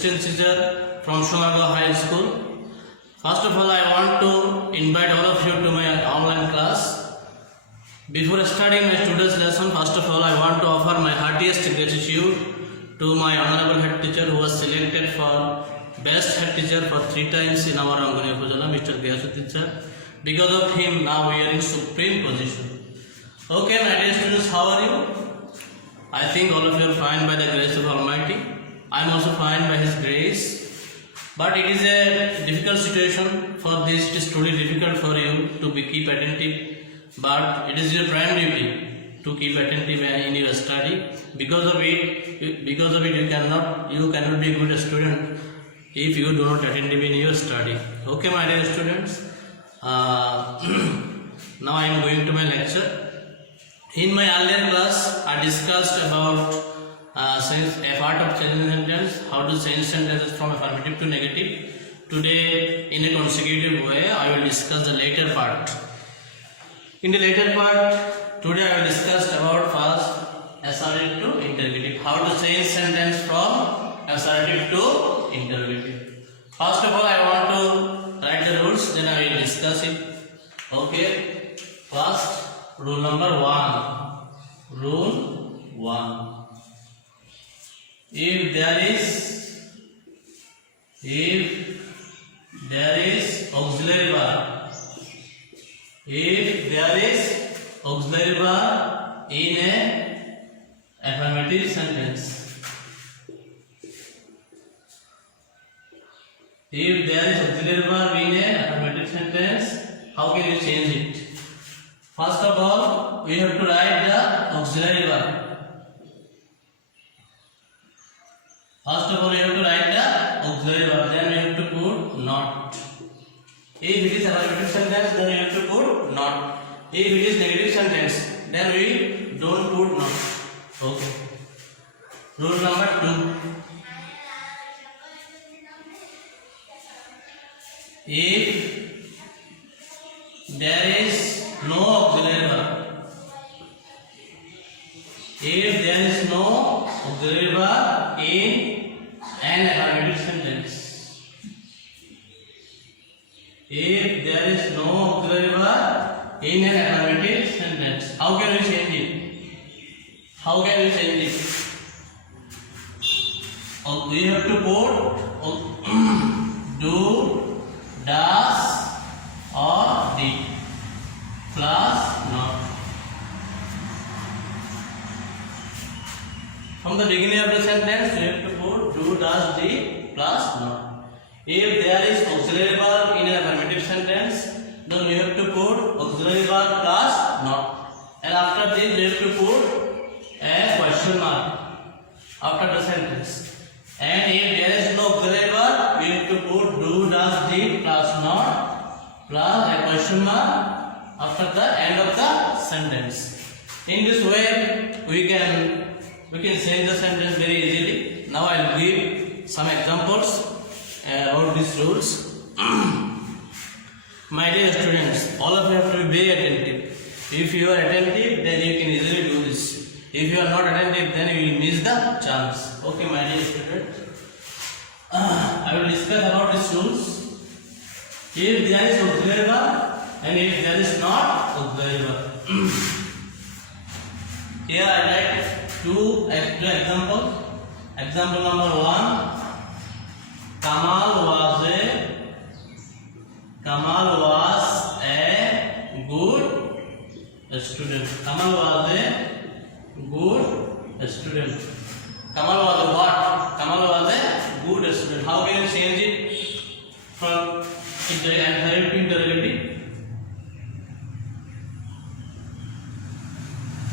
assistant teacher from Shumaga High School. First of all, I want to invite all of you to my online class. Before starting my today's lesson, first of all, I want to offer my heartiest gratitude to my honorable head teacher who was selected for best head teacher for 3 times in our Rangani Upazila, Mr. Giyasuddin sir. Because of him, now we are in supreme position. Okay, my dear students, how are you? I think all of you are fine by the grace of Almighty. I am also fine by His grace. But it is a difficult situation for this. It is truly difficult for you to keep attentive. But it is your prime duty to keep attentive in your study. Because of it, you cannot be a good student if you do not attentive in your study. Okay, my dear students. Now I am going to my lecture. In my earlier class, I discussed about a part of changing sentence, how to change sentences from affirmative to negative. Today, in a consecutive way, I will discuss the later part. In the later part, today I will discuss about first assertive to interrogative. How to change sentence from assertive to interrogative. First of all, I want to write the rules, then I will discuss it. Okay. First, rule number 1. Rule 1. If there is auxiliary verb, in a affirmative sentence, if there is auxiliary verb in a affirmative sentence, how can you change it? First of all, we have to write the auxiliary verb. Then we have to put not. If it is affirmative sentence, then we have to put not. If it is negative sentence, then we don't put not. Okay. Rule number 2. If there is no auxiliary verb, in an affirmative sentence, if there is no auxiliary verb in an affirmative sentence, how can we change it? We have to put do, does, or did plus not. From the beginning of the sentence, we have to put do, does, did plus not. If there is auxiliary verb in an affirmative sentence, then we have to put auxiliary verb plus not. And after this, we have to put a question mark after the sentence. And if there is no auxiliary verb, we have to put do, does, did plus not plus a question mark after the end of the sentence. In this way, we can change the sentence very easily. Now I will give some examples about these rules. My dear students, all of you have to be very attentive. If you are attentive, then you can easily do this. If you are not attentive, then you will miss the chance. Okay, my dear students. I will discuss about these rules. If there is auxiliary verb and if there is not auxiliary verb. Here I write two examples. Example number 1. Kamal was a good student. Kamal was a good student. Kamal was a what? Kamal was a good student. How can you change it from affirmative to interrogative?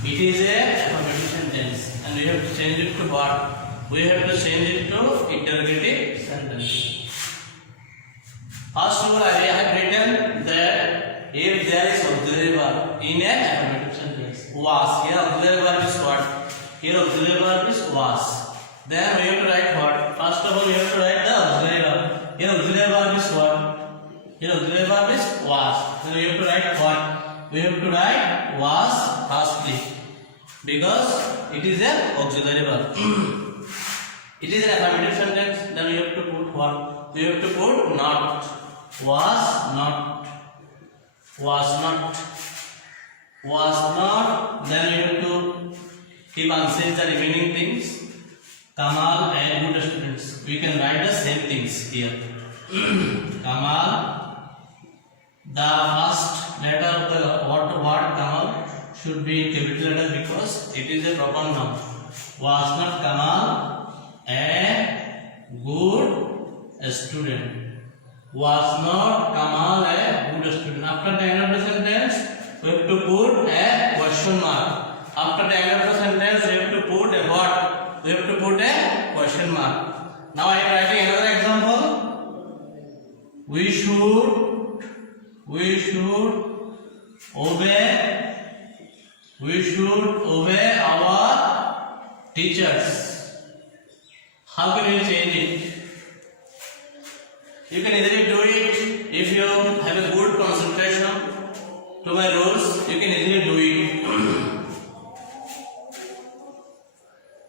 It is a affirmative sentence, and we have to change it to what? We have to change it to interrogative sentence. First of all, I have written that if there is auxiliary verb in an affirmative sentence, was. Here auxiliary verb is what? Here auxiliary verb is was. Then we have to write what? First of all, we have to write the auxiliary verb. Here auxiliary verb is what? Here auxiliary verb is was. Then we have to write what? We have to write was firstly, because it is an auxiliary verb. It is an affirmative sentence. Then you have to put what? You have to put not. Was not. Was not. Was not. Then you have to keep answering the remaining things. Kamal and good students. We can write the same things here. Kamal. The first letter of the word Kamal should be capital letter because it is a proper noun. Was not Kamal a good student? Was not Kamal a good student? After the end of the sentence, we have to put a question mark. After the end of the sentence, we have to put a what? We have to put a question mark. Now I am writing another example. We should obey our teachers. How can you change it? You can easily do it if you have a good concentration to my rules. You can easily do it.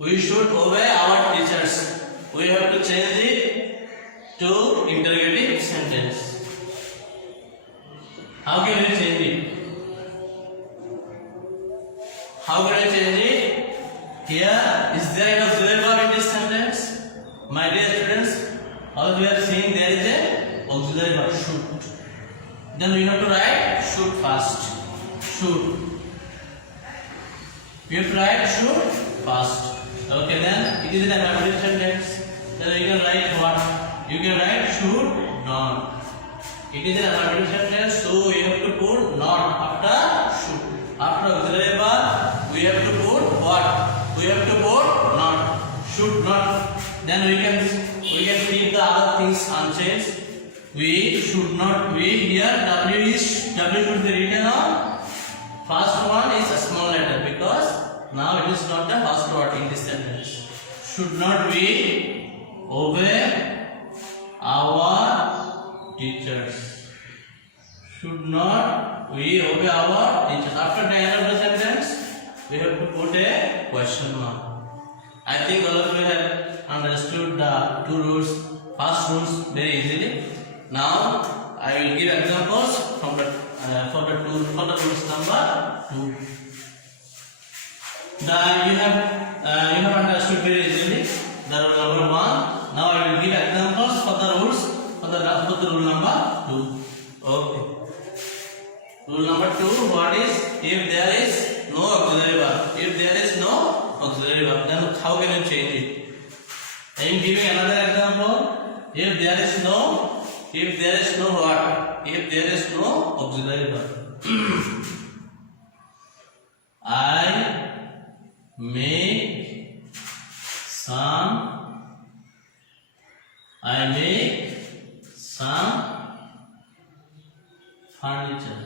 We should obey our teachers. We have to change it to interrogative sentence. How can you change it? How can I change it? Here, is there an auxiliary verb in this sentence? My dear students, all we are seeing there is a auxiliary verb should. Then we have to write should first. Should. We have to write should first. Okay, then it is an affirmative sentence. Then you can write what? You can write should not. It is an affirmative sentence, so you have to put not after should. After auxiliary verb, we have to put what? We have to put not. Should not. Then we can keep the other things unchanged. We should not. We here W should be written on. First one is a small letter because now it is not the first word in this sentence. Should not we obey our teachers? Should not we obey our teachers? After the end of the sentence, we have to put a question mark. I think all of you have understood the two rules, first rules very easily. Now I will give examples from the for the rules number 2. You have understood very easily the rule number 1. Now I will give examples for the rules for the rule number 2. Okay. Rule number 2. What is if there is no auxiliary verb? If there is no auxiliary verb, then how can you change it? I am giving another example. If there is no what? If there is no auxiliary verb. I make some furniture.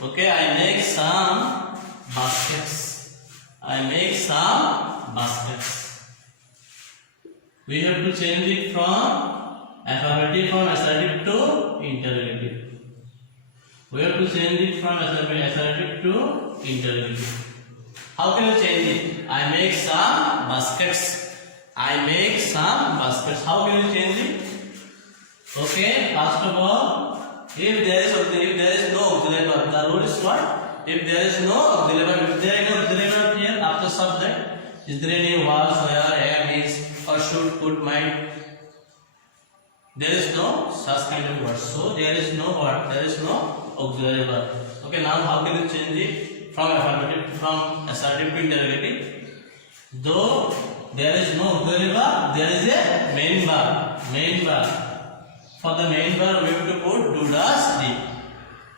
Okay, I make some baskets. We have to change it from affirmative from assertive to interrogative. How can you change it? I make some baskets. How can you change it? Okay, first of all, if there is no auxiliary verb, the rule is what? If there is no auxiliary verb, if there is no auxiliary verb here after subject, is there any was, where, am, is, or should, could, might? There is no such kind of word. So there is no word. There is no auxiliary verb. Okay, now how can you change it from assertive to interrogative? Though there is no auxiliary verb, there is a main verb. For the main verb, we have to put do, does, did.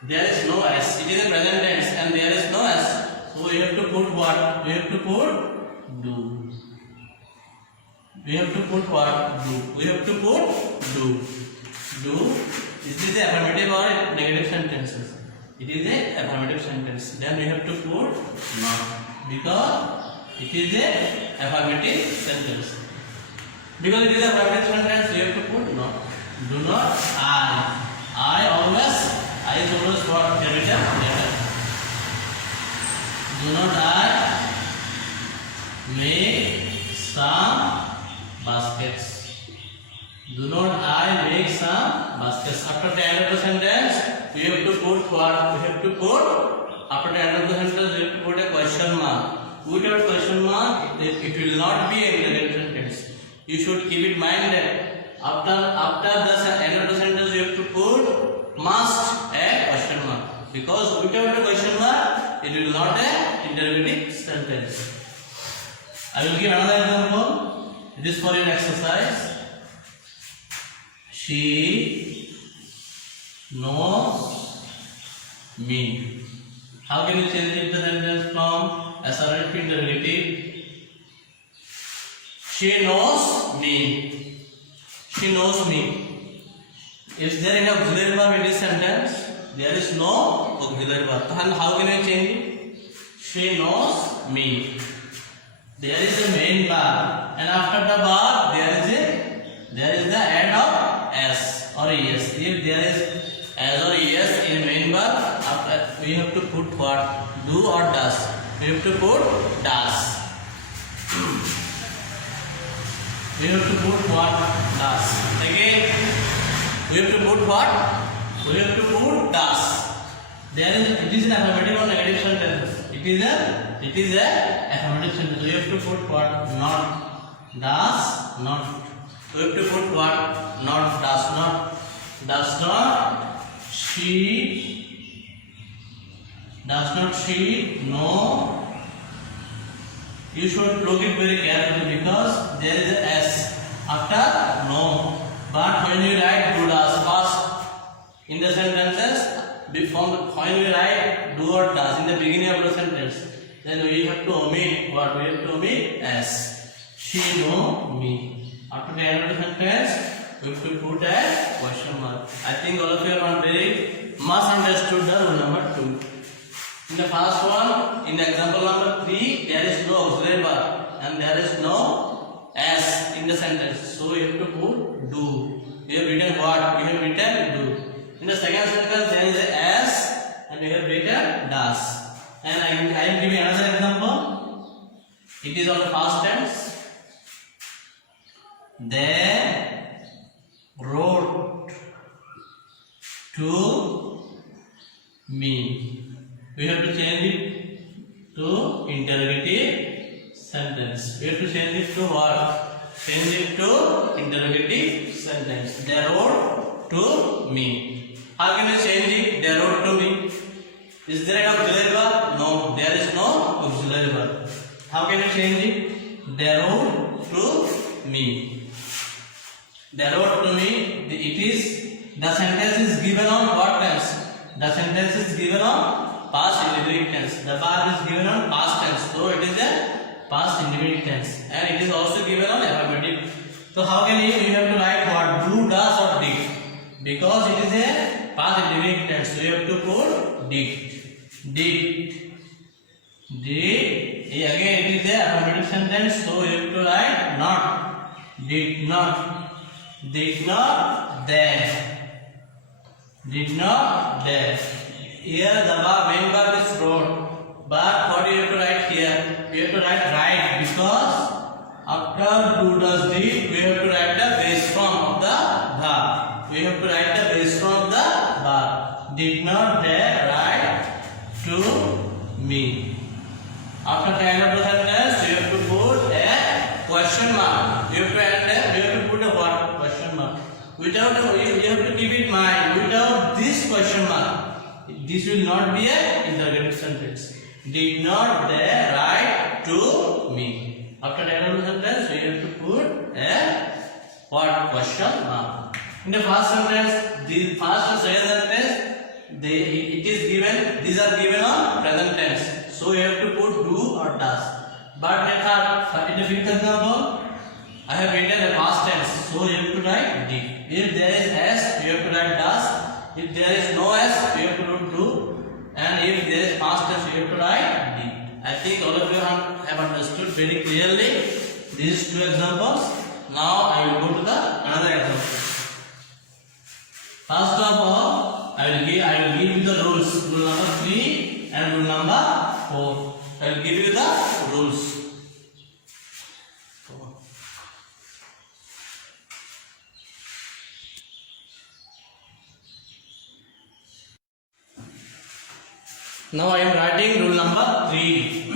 There is no s. It is a present tense, and there is no s. So we have to put what? We have to put do. We have to put what? Do. Is this a affirmative or negative sentences? It is a affirmative sentence. Then we have to put not, because it is a affirmative sentence. Because it is a affirmative sentence, we have to put not. Do not I is always what? Capital letter. Do not I make some baskets. Do not I make some baskets. After the end of the sentence, we have to put what? We have to put, after the end of the sentence, we have to put a question mark. Without question mark, it will not be a interrogative sentence. You should keep in mind that after the end of the sentence, you have to put must a question mark. Because without a question mark, it will not a interrogative sentence. I will give another example. It is for your exercise. She knows me. How can you change the sentence from assertive to interrogative? She knows me. She knows me. Is there any auxiliary verb in this sentence? There is no auxiliary verb. Then how can I change it? She knows me. There is a main verb, and after the verb there is the end of s or es. If there is s or es in main verb, after we have to put what? Do or does. We have to put does. We have to put what? Does. Again, we have to put what? We have to put does. It is an affirmative or negative sentence. It is a affirmative sentence. We have to put what? Not. Does not. We have to put what? Not. Does not. Does not she know? You should look it very carefully because there is a s after no. But when you write do does first in the sentences, when we write do or does in the beginning of the sentence, then we have to omit what? We have to omit s. She know me. After the end of the sentence, we have to put a question mark. I think all of you are very much understood the rule number 2. In the first one, in the example number 3, there is no auxiliary verb and there is no s in the sentence. So we have to put do. We have written what? We have written do. In the second sentence, there is a s and we have written does. And I am giving another example. It is on the past tense. They wrote to me. We have to change it to interrogative sentence. We have to change it to what? Change it to interrogative sentence. They wrote to me. How can you change it? They wrote to me. Is there an auxiliary verb? No, there is no auxiliary verb. How can you change it? They wrote to me. They wrote to me. The sentence is given on what tense? The sentence is given on past indefinite tense. The verb is given on past tense. So it is a past indefinite tense. And it is also given on affirmative. So how can you have to write what? Do, does or did. Because it is a past indefinite tense. So you have to put did. Did. Again it is a affirmative sentence. So you have to write not. Did not. Did not they. Did not they. Here the main verb is wrote. But what do you have to write here? We have to write right because after do does did we have to write the base form of the verb. We have to write the base form of the verb. Did not they write to me. After the end of the sentence, you have to put a question mark. You have to put a what? Question mark. You have to keep in mind, without this question mark, this will not be an interrogative sentence. Did not they write to me. After the end of the sentence, we have to put a what? Question mark. In the first sentence, the first and second sentence, it is given. These are given on present tense. So you have to put do or does. But in the fifth example, I have written a past tense. So you have to write did. If there is s, you have to write does. If there is no s, you have to put do. And if there is past tense, you have to write did. I think all of you have understood very clearly these two examples. Now I will go to the another example. First of all, I will give you the rules. Rule number 3 and rule number 4. I will give you the rules. Now I am writing rule number 3.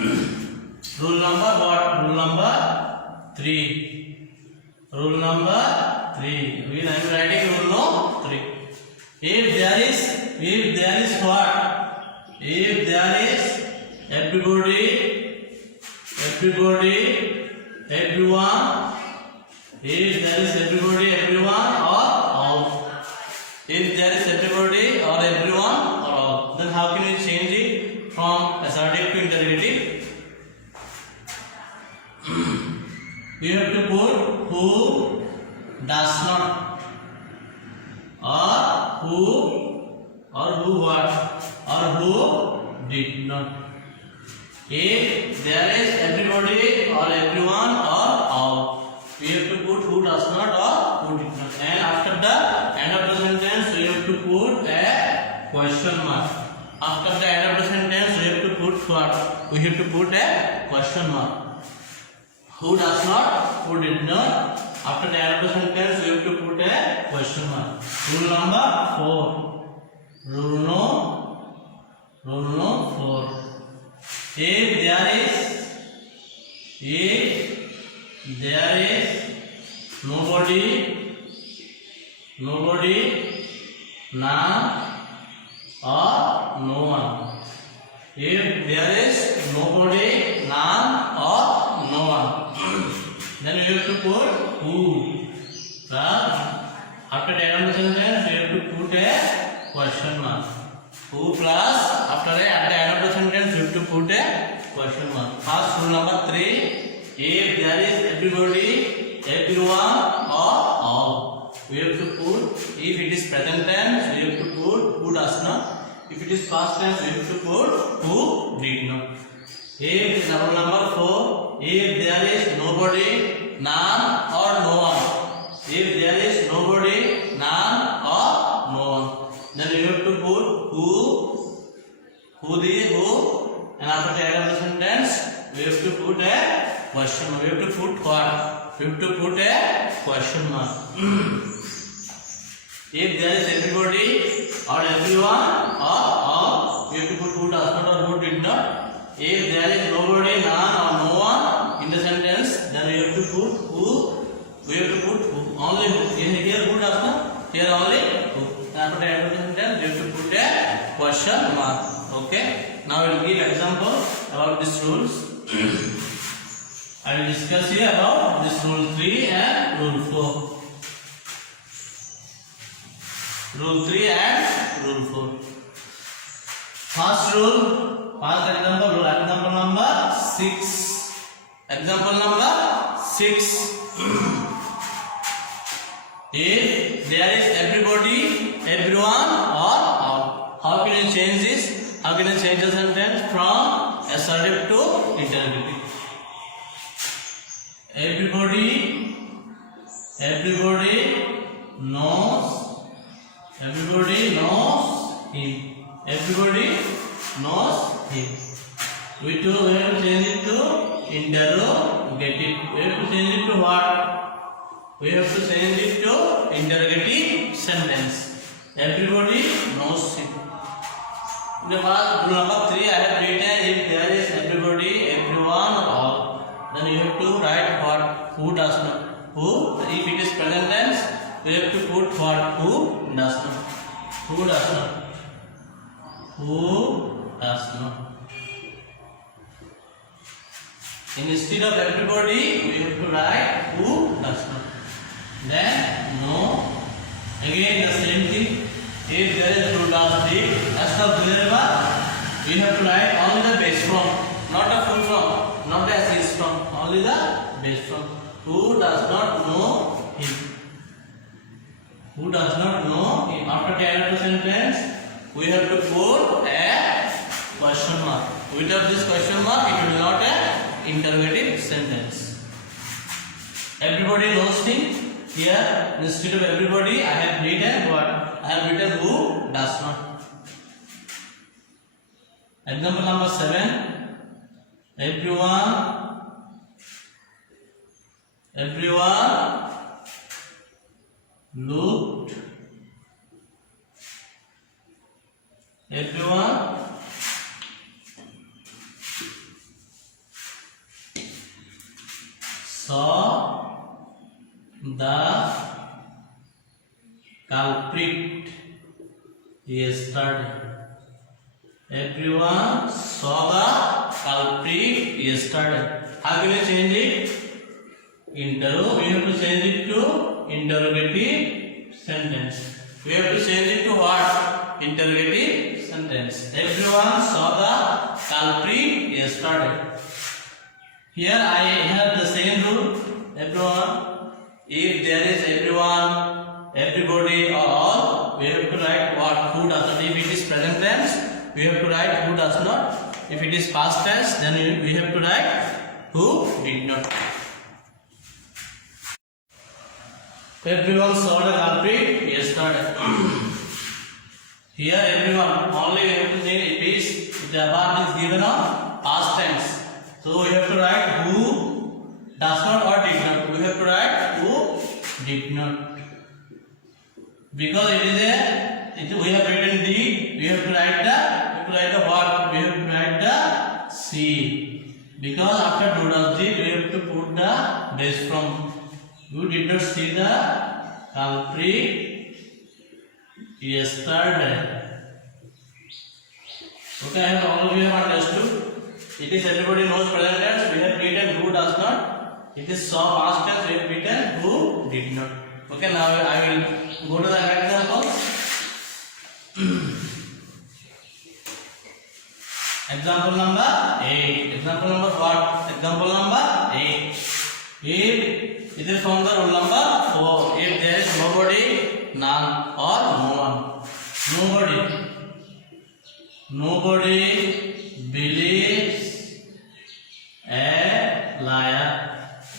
Rule number what? Rule number 3. Rule number 3. I am writing rule number 3. If there is what? If there is everybody, everyone. If there is everybody, everyone, or all. If there is everybody or everyone or all, then how can we change it from assertive to interrogative? We have to put who does not, or who what, or who did not. If there is everybody or everyone or all, we have to put who does not or who did not. And after the end of the sentence, we have to put a question mark. After the end of the sentence, we have to put what? We have to put a question mark. Who does not, who did not. After the end of the sentence, we have to put a question mark. Rule number 4. Rule number 4. If there is nobody, none, or no one. If there is nobody, none, or no one, then we have to put who. After the end of the sentence, we have to put a question mark. Who plus, after at the end of the sentence, you have to put a question mark. First rule number 3. If there is everybody, everyone, or all, we have to put. If it is present tense, we have to put who does not. If it is past tense, we have to put who did not. If rule number 4. If there is nobody, none, or no one. If there is nobody, none, or no one, then you have to put who, and after the end of the sentence, we have to put a question mark. We have to put what? We have to put a question mark. If there is everybody or everyone or all, we have to put who does not or who did not. If there is nobody, none, or no one in the sentence, then we have to put who. We have to put who. Only who. Here who does not. Here only who. And after the end of the sentence, we have to put a question mark. Okay. Now I will give example about these rules. I will discuss here about this rule 3 and rule 4. Rule 3 and rule 4. First rule, first example, rule example number 6. Example number 6. If there is everybody, everyone, or all, how can you change this? How can I change the sentence from assertive to interrogative? Everybody knows him. Everybody knows him. We have to change it to interrogative. We have to change it to what? We have to change it to interrogative sentence. Everybody knows him. In the first rule number 3, I have written if there is everybody, everyone, or all, then you have to write what? Who does not. Who? If it is present tense, we have to put what? Who does not. Who does not. Who does not. Instead of everybody, we have to write who does not. Then no. Again the same thing. If there is who does did, as of we have to write only the base form, not a full form, not the assist form, only the base form. Who does not know him? Who does not know him? After the end of the sentence, we have to put a question mark. Without this question mark, it will not an interrogative sentence. Everybody knows him. Here, instead of everybody, I have written what? I have written who does not. Example number 7. Everyone looked. Everyone the culprit yesterday. Everyone saw the culprit yesterday. How can you change it? We have to change it to interrogative sentence. We have to change it to what? Interrogative sentence. Everyone saw the culprit yesterday. Here I have the same rule. Everyone. If there is everyone, everybody or all, we have to write what? Who does not. If it is present tense, we have to write who does not. If it is past tense, then we have to write who did not. Everyone saw the culprit yesterday. Here everyone, only we have to say it is, the verb is given on past tense. So we have to write who does not or did not. We have to write who did not. Because it is we have written the, we have to write the verb, we have to write the see. Because after do does did, we have to put the base from. You did not see the culprit yesterday. Okay, I have all of you have understood. It is everybody knows present tense. We have written who does not. It is saw past tense. We have written who did not. Okay, now I will go to the next example. Example number 8. Example number what? Example number 8. If it is from the rule number 4. If there is nobody, none or no one. Nobody believes a liar.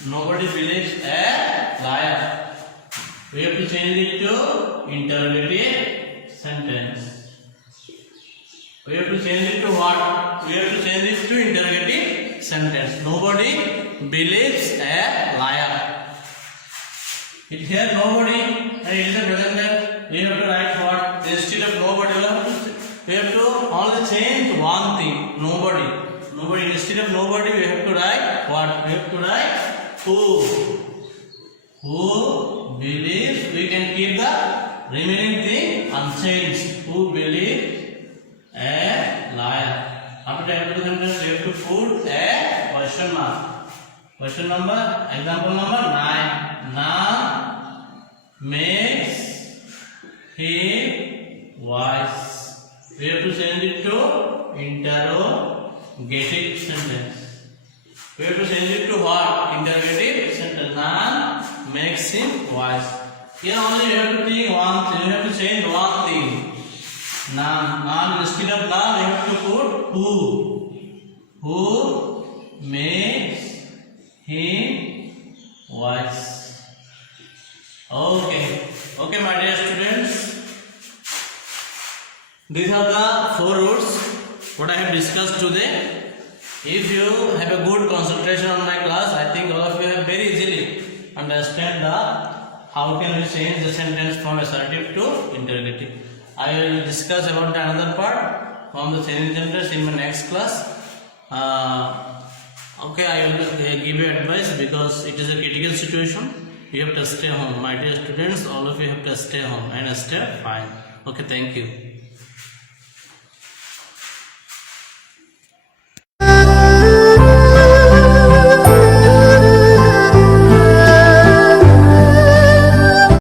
Nobody believes a liar. We have to change it to interrogative sentence. We have to change it to what? We have to change it to interrogative sentence. Nobody believes a liar. It here nobody and it is a present tense. We have to write what? Instead of nobody, we have to only change one thing. Nobody. Instead of nobody, we have to write what? We have to write who. Who believes? We can keep the remaining thing unchanged. Who believes a liar? After the sentence, we have to put a question mark. Question number, example number 9. None makes him wise. We have to change it to interrogative sentence. We have to change it to what? Interrogative sentence. None makes him wise. Here only you have to think one thing. You have to change one thing. None. Instead of none, you have to put who. Who makes him wise. Okay, my dear students. These are the 4 rules what I have discussed today. If you have a good concentration on my class, I think all of you have very easily understand how can we change the sentence from assertive to interrogative. I will discuss about another part from the changing sentence in my next class. Okay, I will give you advice because it is a critical situation. You have to stay home. My dear students, all of you have to stay home and stay fine. Okay, thank you.